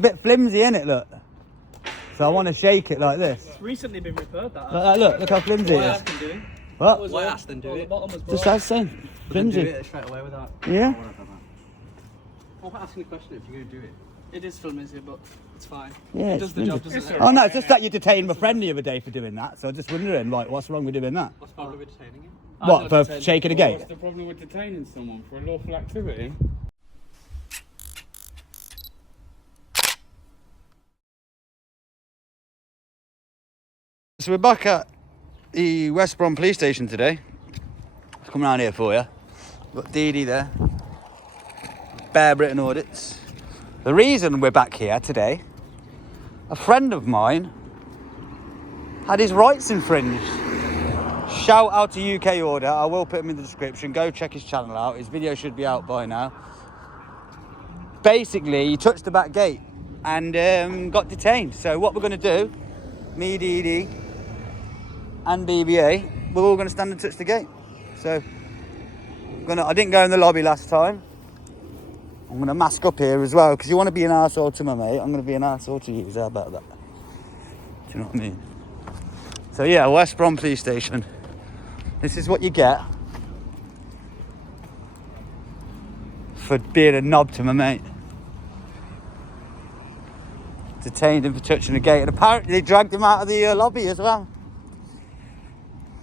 A bit flimsy, isn't it? Look. So I want to shake it like this. It's recently been repaired, that. Look how flimsy it is. What? Why ask them do it? Just as same. Flimsy. Do it straight away without. Yeah. I'm asking a question if you're going to do it. It is flimsy, but it's fine. Yeah, It does the job, doesn't it? Oh no, it's just that you detained my friend the other day for doing that. So I'm just wondering, like, what's wrong with doing that? What's the problem with detaining him? What, for shaking a gate? What's the problem with detaining someone for a lawful activity? So we're back at the West Brom police station today. I've come around here for you. Got Dee Dee there. Bear Britain Audits. The reason we're back here today, a friend of mine had his rights infringed. Shout out to UK Order. I will put him in the description. Go check his channel out. His video should be out by now. Basically, he touched the back gate and got detained. So what we're going to do, me, Dee Dee, and BBA, we're all going to stand and touch the gate. So I didn't go in the lobby last time. I'm going to mask up here as well, because you want to be an arsehole to my mate, I'm going to be an arsehole to you. How about that? Do you know what I mean? So yeah, West Brom police station. This is what you get for being a knob to my mate. Detained him for touching the gate, and apparently they dragged him out of the lobby as well.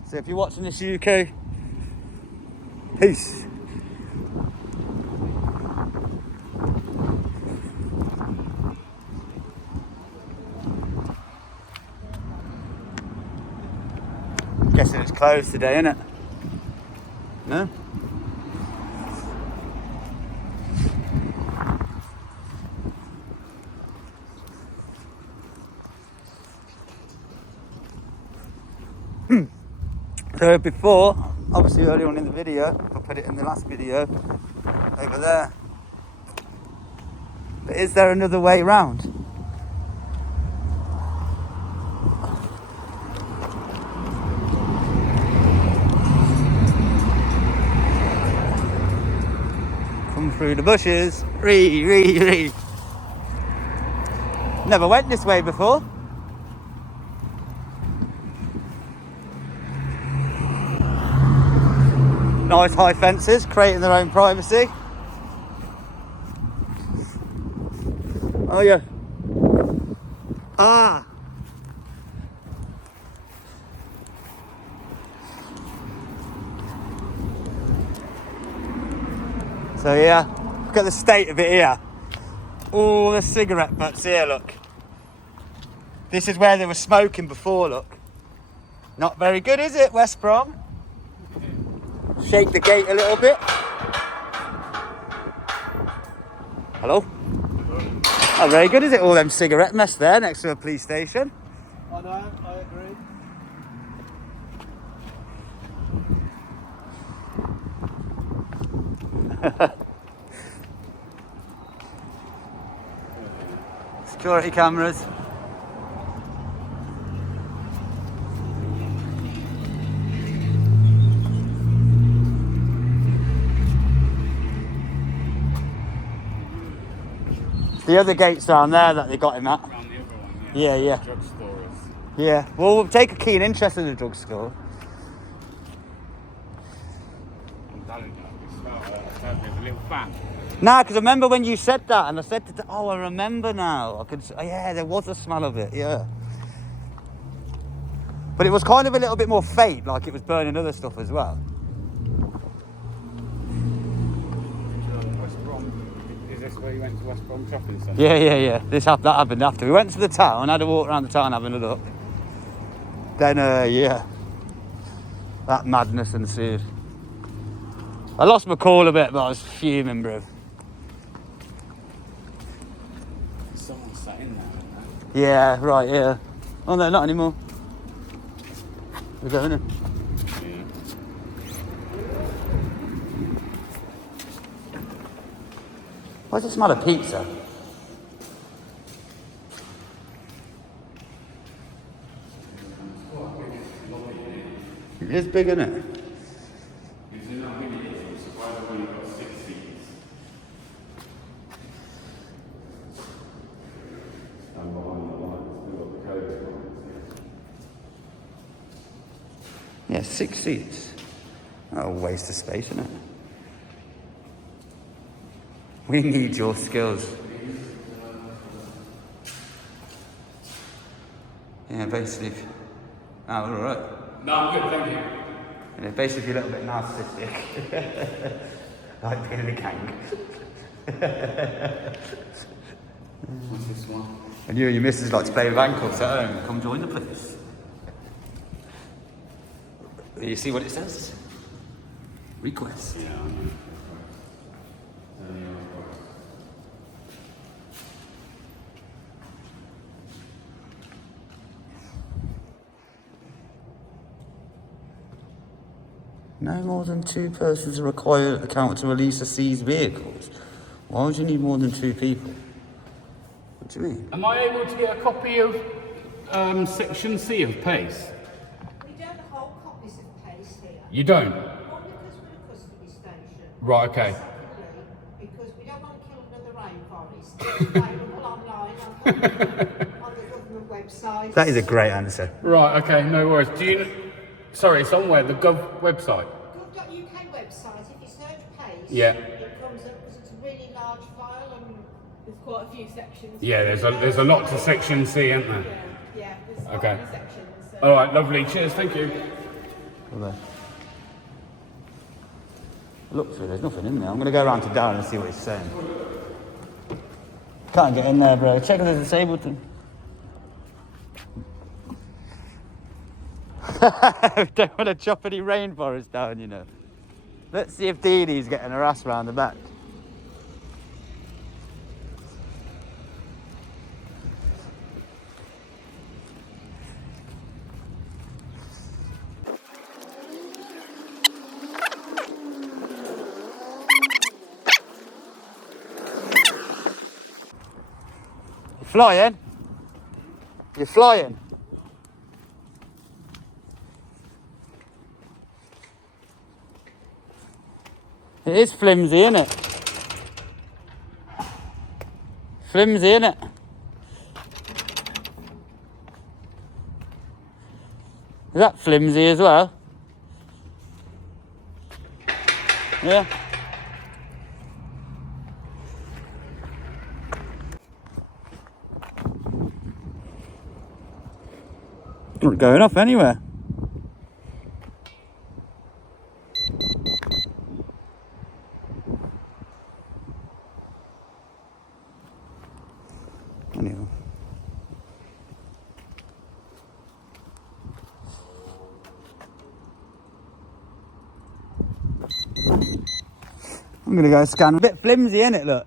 So if you're watching this UK, peace. Guessing it's closed today, isn't it? No? So before, obviously earlier on in the video, I put it in the last video, over there. But is there another way round? Come through the bushes, ree. Never went this way before. Nice high fences, creating their own privacy. Oh yeah. Ah. So yeah, look at the state of it here. All the cigarette butts here, look. This is where they were smoking before, look. Not very good, is it, West Brom? Shake the gate a little bit. Hello? Not very good, is it? All them cigarette mess there next to a police station. I know, I agree. Security cameras. The other gate's down there that they got him at. Around the other one, Yeah. Drugstores. Yeah. Well, we'll take a keen interest in the drugstore. I'm telling you, there's a little fan. Nah, because I remember when you said that, and I said, oh, I remember now. Yeah, there was a smell of it, yeah. But it was kind of a little bit more faint, like it was burning other stuff as well. West Brom. Is this where you went to West Brom shopping centre? Yeah. That happened after. We went to the town, had a walk around the town having a look. Then, yeah. That madness ensued. I lost my cool a bit, but I was fuming, bro. Someone sat in there, isn't Yeah, right, yeah. Oh no, not anymore. We're going in. there? Yeah. Why does it smell of pizza? It is big, isn't it? Yeah, 6 seats. Oh, waste of space, isn't it? We need your skills. Yeah, basically. Oh, all right. No, I'm good, thank you. Yeah, basically a little bit narcissistic. Like being in a gang. What's this one? And you and your missus like to play with ankles at home. Come join the police. You see what it says? Request. Yeah, No more than 2 persons are required at the counter to release the seized vehicles. Why would you need more than 2 people? What do you mean? Am I able to get a copy of Section C of PACE? We don't hold copies of PACE here. You don't? One, because we're a custody station. Right, okay. Secondly, because we don't want to kill another rainforest. It's available online on the government website. That is a great answer. Right, okay, no worries. Do you... Sorry, it's on where? The Gov website? Gov.uk website, if you search PACE, Yeah. it comes up because it's a really large file and there's quite a few sections. Yeah, there's a lot to Section C, isn't there? Yeah, there's quite Okay. a few sections. So. All right, lovely. Cheers, thank you. Look through, there's nothing in there. I'm going to go around to Darren and see what he's saying. Can't get in there, bro. Check if there's a disabled thing. We don't want to chop any rainforest down, you know. Let's see if Dee Dee's getting harassed round the back. You're flying? You're flying? It is flimsy, isn't it? Flimsy, isn't it? Is that flimsy as well? Yeah. Not going off anywhere. Anyway. I'm gonna go scan. A bit flimsy, isn't it? Look.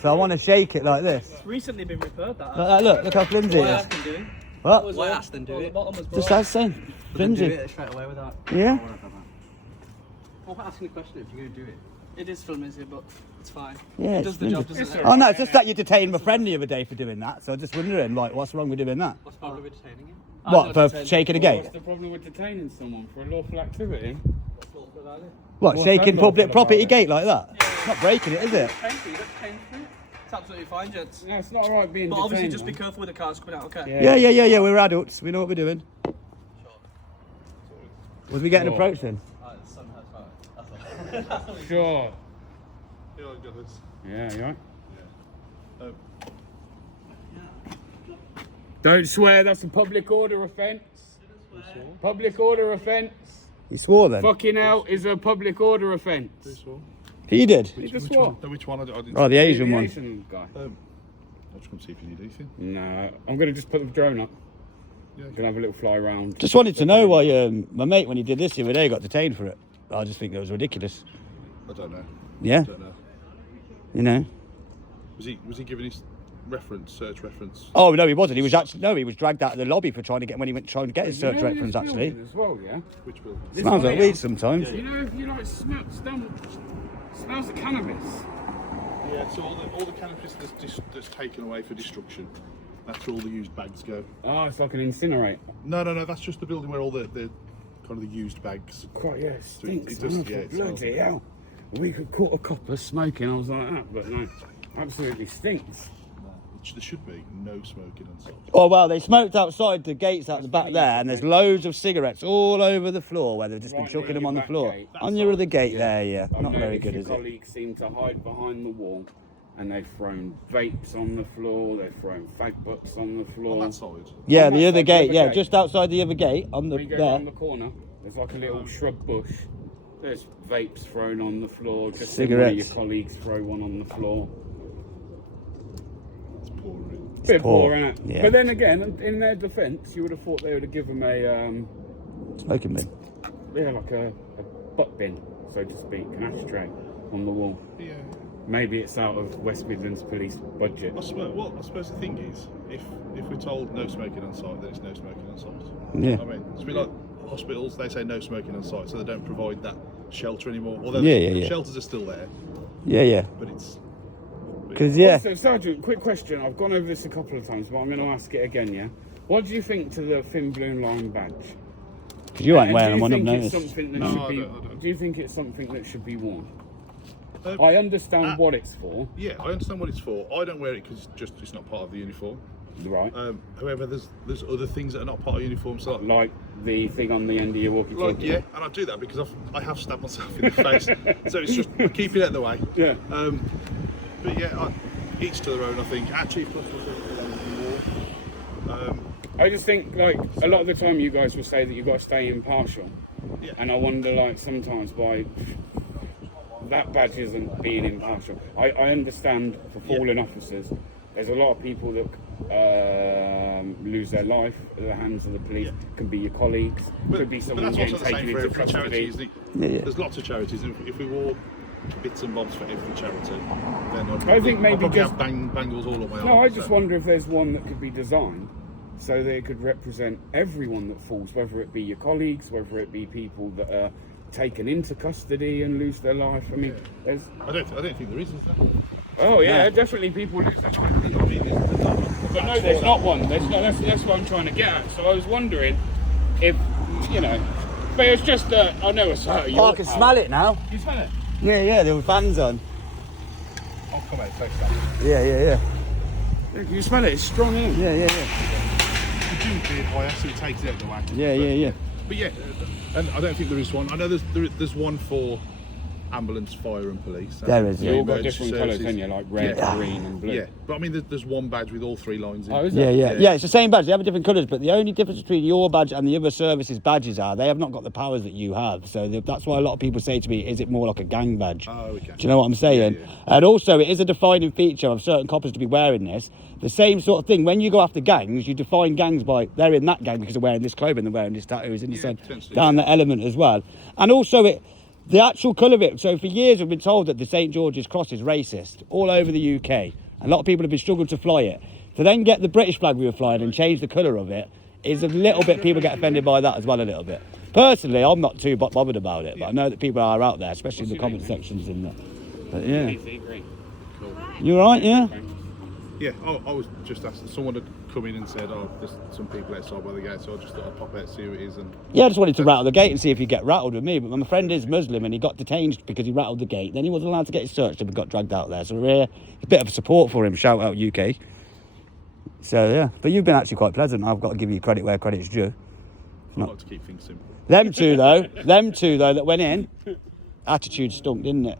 So I want to shake it like this. It's recently been repaired, that. Like that, look how flimsy Why it ask is. them doing? What? Why ask them do it? The bottom was Just broken. as saying. Do Flimsy. it straight away without. Yeah. Well, I'm asking a question if you're going to do it. It is flimsy, but it's fine. Yeah, It does the job, doesn't it? Oh no, it's just that you detained my friend the other day for doing that. So I'm just wondering, like, what's wrong with doing that? What's the problem with detaining it? What, for detained. shaking a What's gate? the problem with detaining someone for a lawful activity? What, What's shaking unlawful public about property it? gate like that? It's not breaking it, is it? It's absolutely fine, gents. No, it's not alright being But detained. obviously, just be man. careful with the cars coming out, okay? Yeah, we're adults. We know what we're doing. Was we getting Sure. approached then? Sure. Yeah, you right? Don't swear, that's a public order offence. Public order offence. You swore then? Fucking hell is a public order offence. He did? He just swore. Which one? I didn't. Oh, the Asian The one. Asian guy. I'll just come see if you need anything. No, I'm going to just put the drone up. Yeah. Gonna have a little fly around. Just wanted to know why my mate, when he did this the other day, got detained for it. I just think it was ridiculous. I don't know. Yeah? I don't know. You know? Was he giving his search reference? Oh, no, he wasn't. He was actually, no, he was dragged out of the lobby for trying to get, when he went trying to get his You know search this reference, actually. building as well, yeah? Which building? This Smells one like here. weed sometimes. You know, if you like smells of cannabis. Yeah. So all the cannabis that's taken away for destruction, that's where all the used bags go. Oh, it's like an incinerator. No. That's just the building where all the kind of the used bags. Quite, yeah, it stinks. it does, man, yeah, it bloody smells. hell. We could caught a copper smoking. I was like that, but no, absolutely stinks. there should be no smoking on site. Oh, well, they smoked outside the gates out the back there, and there's loads of cigarettes all over the floor where they've just been Right chucking near them on the your floor. back gate. On your other gate there, yeah. I've Not very noticed good, your is it? colleagues seem to hide behind the wall, and they've thrown vapes on the floor, they've thrown fag butts on the floor. On that side. Yeah, On the that other side, gate, the yeah, other gate. just outside the other gate, on the When you go there. down the corner, there's like a little shrub bush. There's vapes thrown on the floor, just seen one of your Cigarettes. colleagues throw one on the floor. It's poor, really. Bit poor, poor, innit? yeah. But then again, in their defence, you would have thought they would have given them a, Smoking bin. like a butt bin, so to speak, an ashtray on the wall. Yeah. Maybe it's out of West Midlands Police budget. I suppose the thing is, if we're told no smoking on site, then it's no smoking on site. Yeah. I mean, it's a bit like hospitals, they say no smoking on site, so they don't provide that shelter anymore. Although Yeah. shelters are still there, Yeah. but it's... Because, yeah. Also, Sergeant, quick question. I've gone over this a couple of times, but I'm going to ask it again, yeah? What do you think to the thin blue line badge? Because you ain't And wearing them, do I've you think it's noticed. something that No, should I be... don't. Do you think it's something that should be worn? Um, I understand what it's for, Yeah, I understand what it's for. I don't wear it because it's not part of the uniform. right? However, there's other things that are not part of the uniform, so Like the thing on the end of your walkie-talkie. like, yeah, and I do that because I have stabbed myself in the face, so it's just I keep it out of the way. Yeah. But yeah, each to their own. I think actually, plus I just think, like, a lot of the time you guys will say that you've got to stay impartial. Yeah. And I wonder, like, sometimes why that badge isn't being impartial. I understand for fallen officers, there's a lot of people that lose their life at the hands of the police. Can be your colleagues, could be someone that's getting also the taken same for into every charity. custody. Isn't it? Yeah. There's lots of charities. If we wore bits and bobs for every charity, then I think maybe I'd probably just- have bangles all on my arm. No, I just so. wonder if there's one that could be designed so that it could represent everyone that falls, whether it be your colleagues, whether it be people that are taken into custody and lose their life. I mean, there's... I don't think there is. Is there? Oh yeah, definitely people lose their life. I mean, there's not. But no, there's not one. There's not, that's what I'm trying to get at. So I was wondering if, you know, but it's just that I know it's hurt. Oh, I can smell it now. You smell it? Yeah, there were fans on. I'll come out and take that. Yeah. Yeah, can you smell it? It's strong, isn't it? Yeah. The June beard I actually takes it out the way. Yeah. But yeah, and I don't think there is one. I know there's one for ambulance, fire, and police. There is, You all got emergency different colours, services. haven't you? Like red, Yeah. green, and blue. Yeah, but I mean, there's one badge with all three lines in. Oh, is Yeah, it? yeah. It's the same badge. They have different colours, but the only difference between your badge and the other services' badges are they have not got the powers that you have. So that's why a lot of people say to me, "Is it more like a gang badge?" Oh, okay. Do you know what I'm saying? Yeah. And also, it is a defining feature of certain coppers to be wearing this. The same sort of thing. When you go after gangs, you define gangs by they're in that gang because they're wearing this clothing, they're wearing this tattoos, and Yeah, so potentially, down yeah. the element as well. And also, the actual colour of it. So for years, we've been told that the St George's Cross is racist all over the UK. A lot of people have been struggling to fly it. To then get the British flag we were flying and change the colour of it is a little bit. People get offended by that as well a little bit. Personally, I'm not too bothered about it, but I know that people are out there, especially in the comment sections and that. But yeah, you all right? Yeah. Yeah, I was just asking. Someone had come in and said, "Oh, there's some people outside by the gate," so I just thought I'd pop out and see who it is. And Yeah, I just wanted to rattle the gate and see if he'd get rattled with me. But my friend is Muslim and he got detained because he rattled the gate. Then he wasn't allowed to get searched and got dragged out there. So we're here. A bit of support for him. Shout out UK. So yeah, but you've been actually quite pleasant. I've got to give you credit where credit's due. I like to keep things simple. Them two though that went in, attitude stunk, didn't it?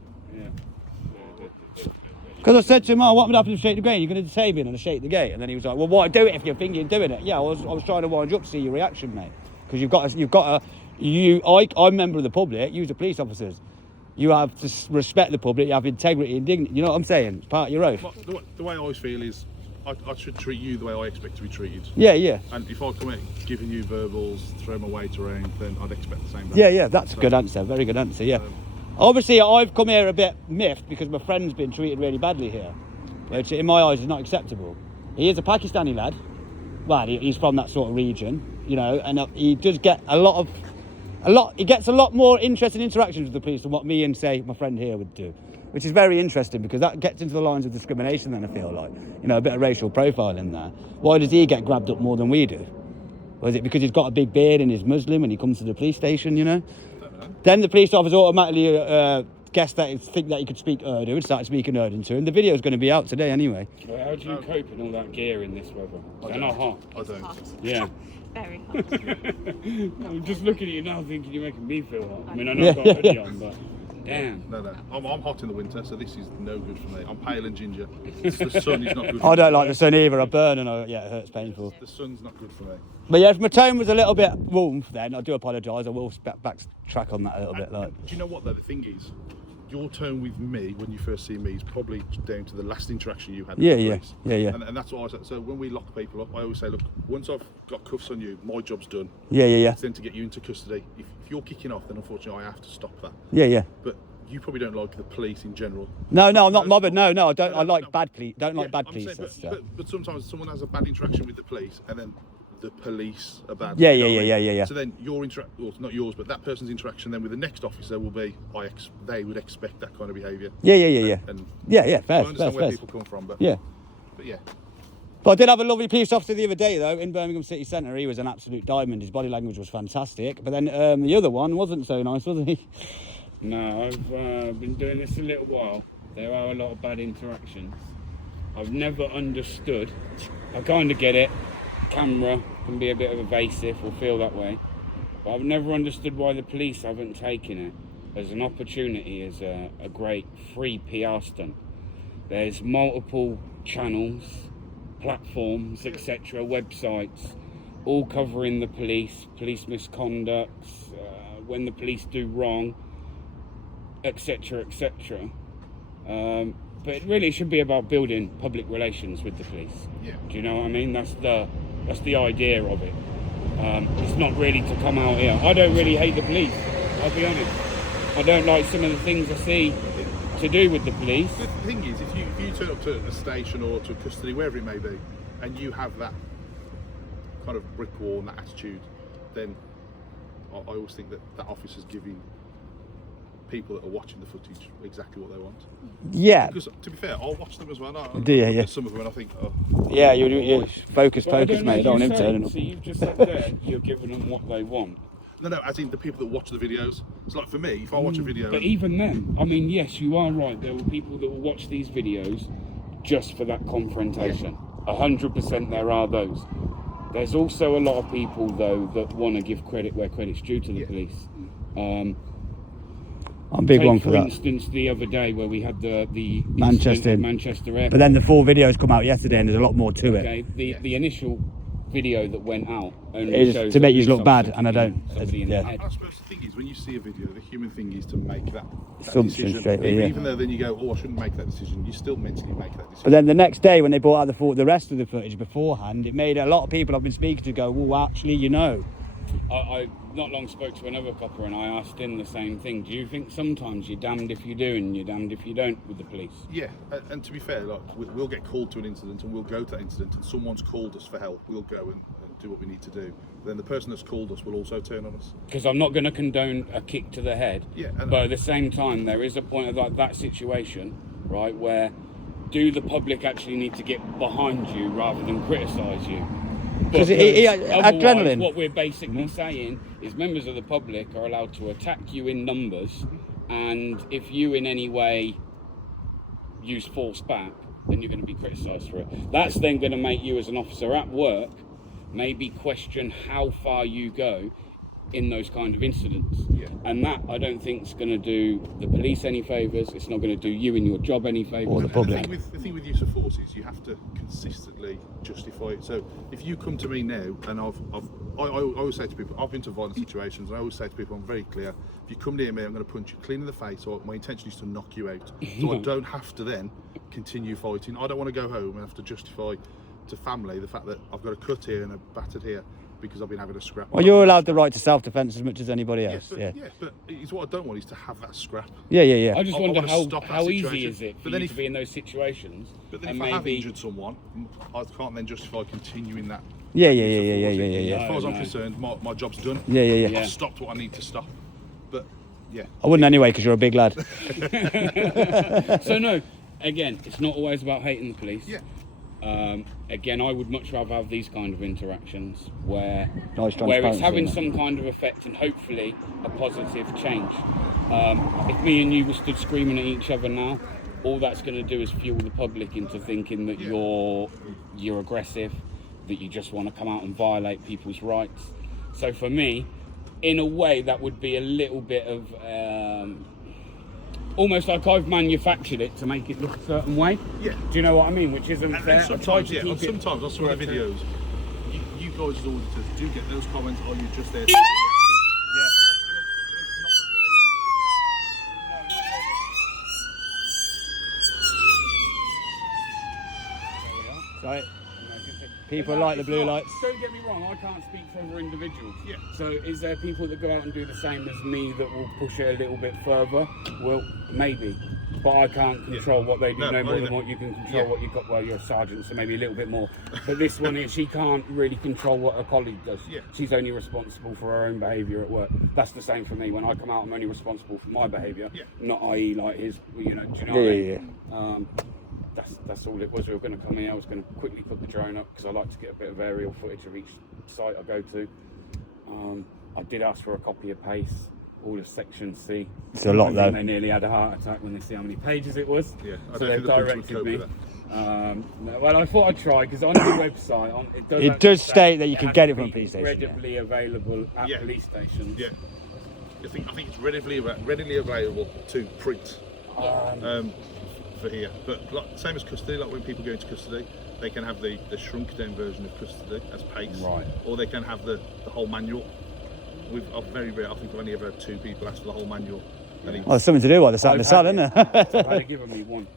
Because I said to him, "Oh, what would happen if I shake the gate? You're going to detain me and I shake the gate." And then he was like, "Well, why do it if you're thinking of doing it?" Yeah, I was trying to wind you up to see your reaction, mate. Because I'm a member of the public. You're the police officers. You have to respect the public. You have integrity and dignity. You know what I'm saying? It's part of your oath. Well, the way I always feel is, I should treat you the way I expect to be treated. Yeah. And if I come out giving you verbals, throw my weight around, then I'd expect the same. back. Yeah, that's a good answer. Very good answer, yeah. Obviously, I've come here a bit miffed because my friend's been treated really badly here, which in my eyes is not acceptable. He is a Pakistani lad. Well, he's from that sort of region, you know, and he does get he gets a lot more interesting interactions with the police than what me and, say, my friend here would do, which is very interesting because that gets into the lines of discrimination then, I feel like. You know, a bit of racial profile in there. Why does he get grabbed up more than we do? Or is it because he's got a big beard and he's Muslim and he comes to the police station, you know? Then the police officer automatically guessed that think that he could speak Urdu and started speaking Urdu to him. The video's going to be out today anyway. Well, how do you cope in all that gear in this weather? They're not hot. I don't. Yeah. Very hot. I'm just looking at you now thinking you're making me feel hot. I mean, I know I've got a hoodie on, but damn. No. I'm hot in the winter, so this is no good for me. I'm pale and ginger. The sun is not good for I me. don't like the sun either. I burn and it hurts painful. The sun's not good for me. But yeah, if my tone was a little bit warm then, I do apologise. I will backtrack on that a little bit. Like, Do you know what though? The thing is, your tone with me when you first see me is probably down to the last interaction you had with the police. Yeah. And that's what I said. So when we lock people up, I always say, look, once I've got cuffs on you, my job's done. Yeah. It's then to get you into custody. If you're kicking off, then unfortunately I have to stop that. Yeah. But you probably don't like the police in general. No, I'm not mobbing. No, I don't. I like bad police. Don't like bad I'm police. saying, but sometimes someone has a bad interaction with the police, and then the police are bad. Yeah. You know what I mean? Yeah. So then your well, not yours, but that person's interaction then with the next officer will be, they would expect that kind of behaviour. Yeah. And Yeah. Fair. I understand where people come from, but Yeah. But yeah. But I did have a lovely police officer the other day, though, in Birmingham City Centre. He was an absolute diamond. His body language was fantastic. But then the other one wasn't so nice, was he? No, I've been doing this a little while. There are a lot of bad interactions. I've never understood. I kind of get it. Camera can be a bit evasive or feel that way. But I've never understood why the police haven't taken it as an opportunity, as a great free PR stunt. There's multiple channels, platforms, etc., websites, all covering the police misconducts, when the police do wrong, etc. But it really should be about building public relations with the police. Yeah. Do you know what I mean? That's the idea of it. It's not really to come out here. I don't really hate the police, I'll be honest. I don't like some of the things I see to do with the police. The thing is, if you turn up to a station or to a custody, wherever it may be, and you have that kind of brick wall and that attitude, then I always think that officer's giving people that are watching the footage exactly what they want. Yeah. Because to be fair, I'll watch them as well. Do you? Yeah. Some of them, and I think, Yeah, you focus, But I don't know mate. if Don't want you him say- turning up. So you've just said there, you're giving them what they want. no, as in the people that watch the videos. It's like for me, if I watch a video, But even then, I mean, yes, you are right. There will people that will watch these videos just for that confrontation. 100% there are those. There's also a lot of people, though, that want to give credit where credit's due to the police. I'm a big Take, one for that. instance, the other day where we had the Manchester. incident at Manchester Airport. But then the full videos come out yesterday, and there's a lot more to it. Okay, the initial video that went out only It is shows to make that you look bad, somebody and I don't. somebody in Yeah. the head. I suppose the thing is, when you see a video, the human thing is to make that Assumption decision. straight away, yeah. Even though then you go, I shouldn't make that decision, you still mentally make that decision. But then the next day, when they brought out the rest of the footage beforehand, it made a lot of people I've been speaking to go, well, actually, I not long spoke to another copper and I asked him the same thing. Do you think sometimes you're damned if you do and you're damned if you don't with the police? Yeah, and to be fair, like we'll get called to an incident and we'll go to that incident, and someone's called us for help. We'll go and do what we need to do. Then the person that's called us will also turn on us. Because I'm not going to condone a kick to the head. Yeah, and- but at the same time, there is a point of like that situation, right, where do the public actually need to get behind you rather than criticise you? Because Otherwise, adrenaline. what we're basically saying is members of the public are allowed to attack you in numbers, and if you in any way use force back, then you're going to be criticised for it. That's then going to make you as an officer at work maybe question how far you go in those kind of incidents. Yeah. And that I don't think is going to do the police any favours. It's not going to do you in your job any favours. Or the public. The thing with use of force is you have to consistently justify it. So if you come to me now, and I always say to people, I've been to violent situations, and I always say to people, I'm very clear, if you come near me, I'm going to punch you clean in the face, or my intention is to knock you out. So I don't have to then continue fighting. I don't want to go home and have to justify to family the fact that I've got a cut here and a battered here because I've been having a scrap. Well, you're allowed the right to self-defence as much as anybody else. But it's what I don't want is to have that scrap. Yeah. I just I wonder wanna stop that how easy situation. is it for But then you if- to be in those situations But then and if I have maybe injured someone, I can't then justify continuing that. Yeah. As far as I'm No. concerned, my job's done. Yeah. I've stopped what I need to stop. But yeah, I wouldn't anyway, because you're a big lad. So no, again, it's not always about hating the police. Yeah. Again, I would much rather have these kind of interactions where Nice where it's transparency, having isn't some kind of effect and hopefully a positive change. If me and you were stood screaming at each other now, all that's going to do is fuel the public into thinking that you're aggressive, that you just want to come out and violate people's rights. So for me, in a way, that would be a little bit of almost like I've manufactured it to make it look a certain way. Yeah. Do you know what I mean? Which isn't fair. And sometimes, sometimes on some of the videos, you guys as auditors do get those comments, "Are you just there?" To Right. People like the blue lights. Don't get me wrong, I can't speak for other individuals. Yeah. So is there people that go out and do the same as me that will push it a little bit further? Well, maybe. But I can't control what they do no more than what you can control what you've got. Well, you're a sergeant, so maybe a little bit more. But this one, she can't really control what a colleague does. Yeah. She's only responsible for her own behaviour at work. That's the same for me. When I come out, I'm only responsible for my behaviour, not i.e. like his, you know, do you know what I mean? That's all it was. We were going to come here. I was going to quickly put the drone up because I like to get a bit of aerial footage of each site I go to. I did ask for a copy of PACE, all of Section C. It's a lot, though. They nearly had a heart attack when they see how many pages it was. Yeah, I So don't they've think the police would directed cope me. with that. Well, I thought I'd try because on the website, It does state that you can has get to it from a be police station, Readily available at police stations. Yeah. I think it's readily available to print for here. But like, same as custody, like when people go into custody, they can have the shrunk down version of custody as PACE, Right. or they can have the whole manual. I've very rare. I think I've only ever had 2 people ask for the whole manual. And Oh, there's something to do while they're sat in the cell, isn't there? They've given me once.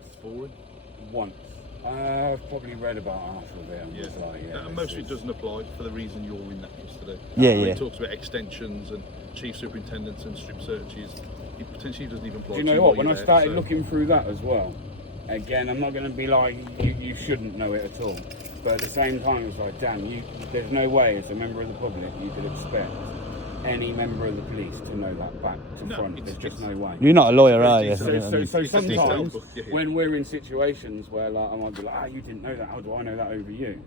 Once. I've probably read about half of it. And was like, and most of it doesn't apply for the reason you're in that custody. Yeah, When yeah. it talks about extensions and chief superintendents and strip searches, it potentially doesn't even apply. Do you know what? When I started looking through that as well, again, I'm not going to be like you shouldn't know it at all. But at the same time, it's like, damn, there's no way as a member of the public you could expect any member of the police to know that back to front. There's just no way. You're not a lawyer, are you? So It's a sometimes detailed book, when we're in situations where like I might be like, you didn't know that, how do I know that over you?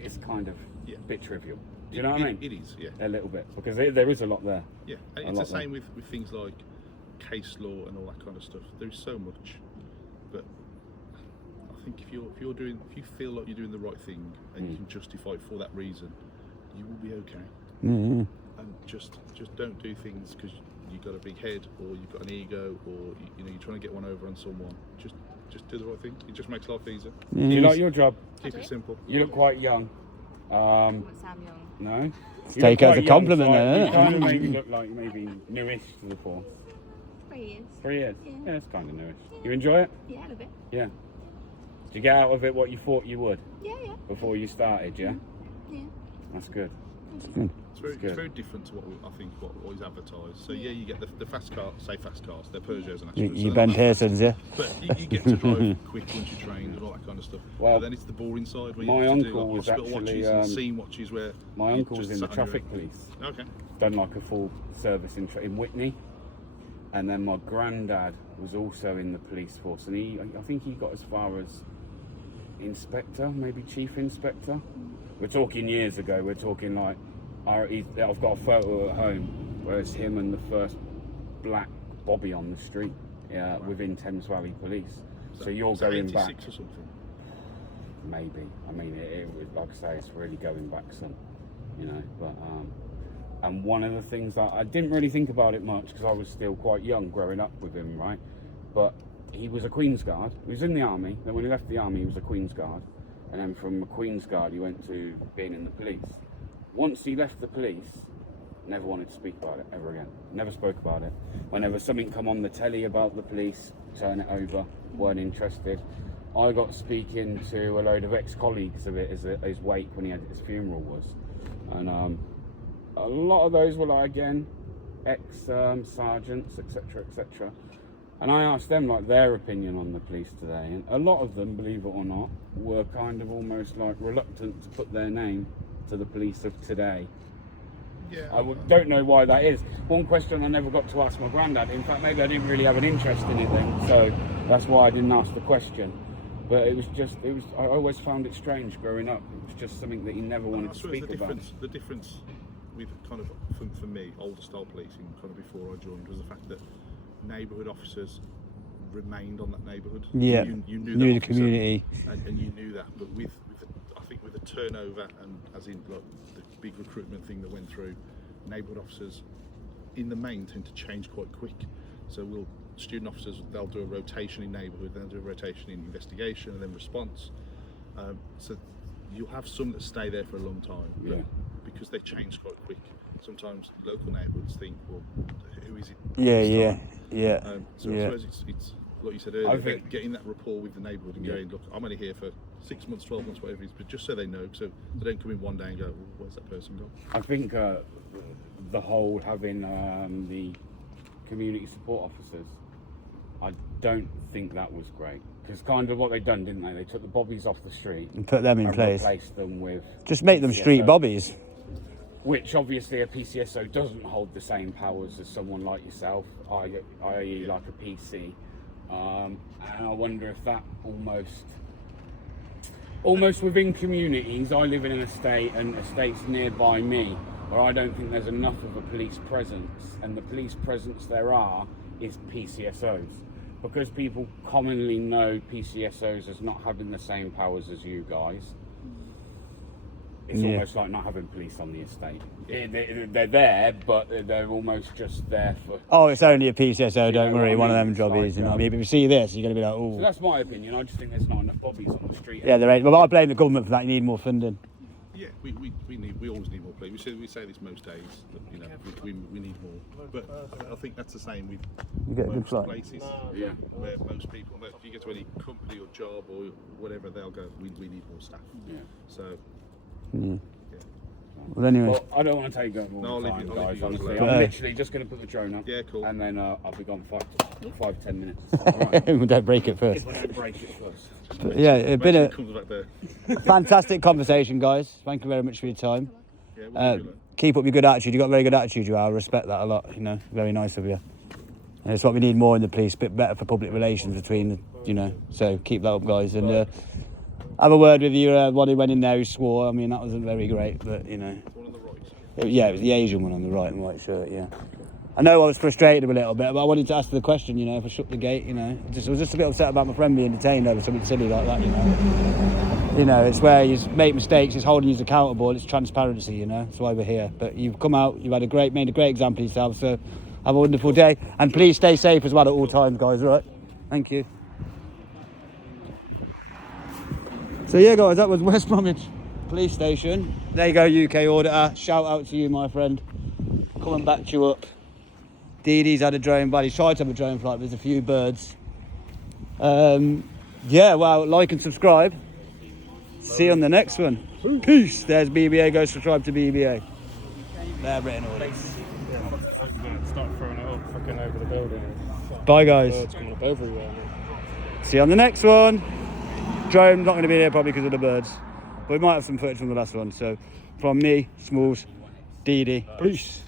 It's kind of a bit trivial. Do you know what I mean? It is, yeah. A little bit, because there is a lot there. Yeah, and it's the same with things like case law and all that kind of stuff. There's so much, but I think if you feel like you're doing the right thing and you can justify it for that reason, you will be okay. Mm-hmm. And just don't do things because you've got a big head or you've got an ego or you're trying to get one over on someone. Just do the right thing. It just makes life easier. Do you like your job? Keep it simple. You look quite young. Sam Young. No? Take it as a compliment then, You innit? kind of make me look like maybe newish to the force. 3 years. 3 years? Yeah. Yeah, it's kind of newish. You enjoy it? Yeah, a little bit. Yeah. Did you get out of it what you thought you would Yeah, yeah. before you started, yeah? Yeah. That's good. It's very different to what is advertised. So yeah, you get the fast cars, fast cars, they're Peugeots and Astras. You Ben Pearsons, yeah? But you get to drive quick once you're trained and all that kind of stuff. Well, but then it's the boring side where my you have to uncle do like was hospital actually, watches and scene watches where My you uncle was just in the sat on your traffic own. police. Okay. Done like a full service in Whitney. And then my granddad was also in the police force, and I think he got as far as inspector, maybe chief inspector. We're talking years ago. We're talking like I've got a photo at home where it's him and the first black bobby on the street within Thames Valley Police. So you're going back 86 or something. maybe. I mean, it was, like I say, it's really going back some, you know. But and one of the things that I didn't really think about it much because I was still quite young growing up with him, right? But he was a Queen's Guard. He was in the army. Then when he left the army, he was a Queen's Guard, and then from a Queen's Guard, he went to being in the police. Once he left the police, never wanted to speak about it ever again. Never spoke about it. Whenever something come on the telly about the police, turn it over. Weren't interested. I got speaking to a load of ex-colleagues of it as his wake when he had his funeral was, and a lot of those were like again ex-sergeants, etc., etc. And I asked them like their opinion on the police today, and a lot of them, believe it or not, were kind of almost like reluctant to put their name to the police of today. Yeah. Don't know why that is. One question I never got to ask my granddad, in fact maybe I didn't really have an interest in it then, so that's why I didn't ask the question. But it was just, I always found it strange growing up. It was just something that you never wanted I to suppose speak about. the difference with kind of, for me, older style policing, kind of before I joined, was the fact that neighbourhood officers remained on that neighbourhood. Yeah, you knew the that officer, community. and you knew that. But I think with the turnover and as in like the big recruitment thing that went through, neighbourhood officers in the main tend to change quite quick. So student officers, they'll do a rotation in neighbourhood, they'll do a rotation in investigation and then response. So you'll have some that stay there for a long time, but because they change quite quick. Sometimes local neighbourhoods think, well, who is it? Yeah. So I suppose it's like you said earlier, getting that rapport with the neighbourhood and going, look, I'm only here for 6 months, 12 months, whatever it is, but just so they know, so they don't come in one day and go, well, where's that person gone? I think the whole having the community support officers, I don't think that was great. Because kind of what they done, didn't they? They took the bobbies off the street And put them in place. Replaced them with Just make them street PCSO, bobbies. which obviously a PCSO doesn't hold the same powers as someone like yourself, i.e. like a PC. And I wonder if that almost within communities, I live in an estate and estates nearby me, where I don't think there's enough of a police presence, and the police presence there are is PCSOs. Because people commonly know PCSOs as not having the same powers as you guys, it's almost like not having police on the estate. They're there, but they're almost just there for... Oh, it's only a PCSO, don't know worry, what one I of mean? them jobbies, It's you know like, what I mean? But if you see this, you're going to be like, So oh. that's my opinion. I just think there's not enough bobbies on the street. Yeah, there ain't. But I blame the government for that, you need more funding. Yeah, we always need more police. We say this most days, that, you know, we need more. But I think that's the same with You get a good most flight. places, where most people, if you get to any company or job or whatever, they'll go, we need more staff. Yeah. So, Well, anyway. Well, I don't want to take over No, all the I'll time, leave you guys, guys honestly. alone. I'm literally just going to put the drone up. Yeah, cool. And then I'll be gone 5-10 minutes. Right. We don't break it first. If I don't break it first. But yeah, it's been a comes back there. fantastic conversation, guys. Thank you very much for your time. Yeah, we'll do that. Keep up your good attitude. You've got a very good attitude, you are. I respect that a lot, you know. Very nice of you. And it's what we need more in the police, a bit better for public relations between, you know. So keep that up, guys. And have a word with you. One who went in there who swore. I mean, that wasn't very great, but, you know. One on the right. Yeah, it was the Asian one on the right and white shirt, yeah. I know I was frustrated a little bit, but I wanted to ask the question, you know, if I shut the gate, you know. I was just a bit upset about my friend being detained over something silly like that, you know. You know, it's where you make mistakes, it's holding you accountable, it's transparency, you know. That's why we're here. But you've come out, you've made a great example of yourself, so have a wonderful day. And please stay safe as well at all times, guys, all right? Thank you. So yeah, guys, that was West Bromwich Police Station. There you go, UK Auditor. Shout out to you, my friend. Coming back to you up. Dee Dee's had a drone flight. He's tried to have a drone flight, but there's a few birds. Yeah, well, like and subscribe. See you on the next one. Peace. There's BBA. Go subscribe to BBA. They're written orders. Start throwing it up fucking over the building. Bye, guys. Birds coming up everywhere. See you on the next one. Drone not going to be here probably because of the birds. But we might have some footage from the last one. So from me, Smalls, Dee Dee. Peace.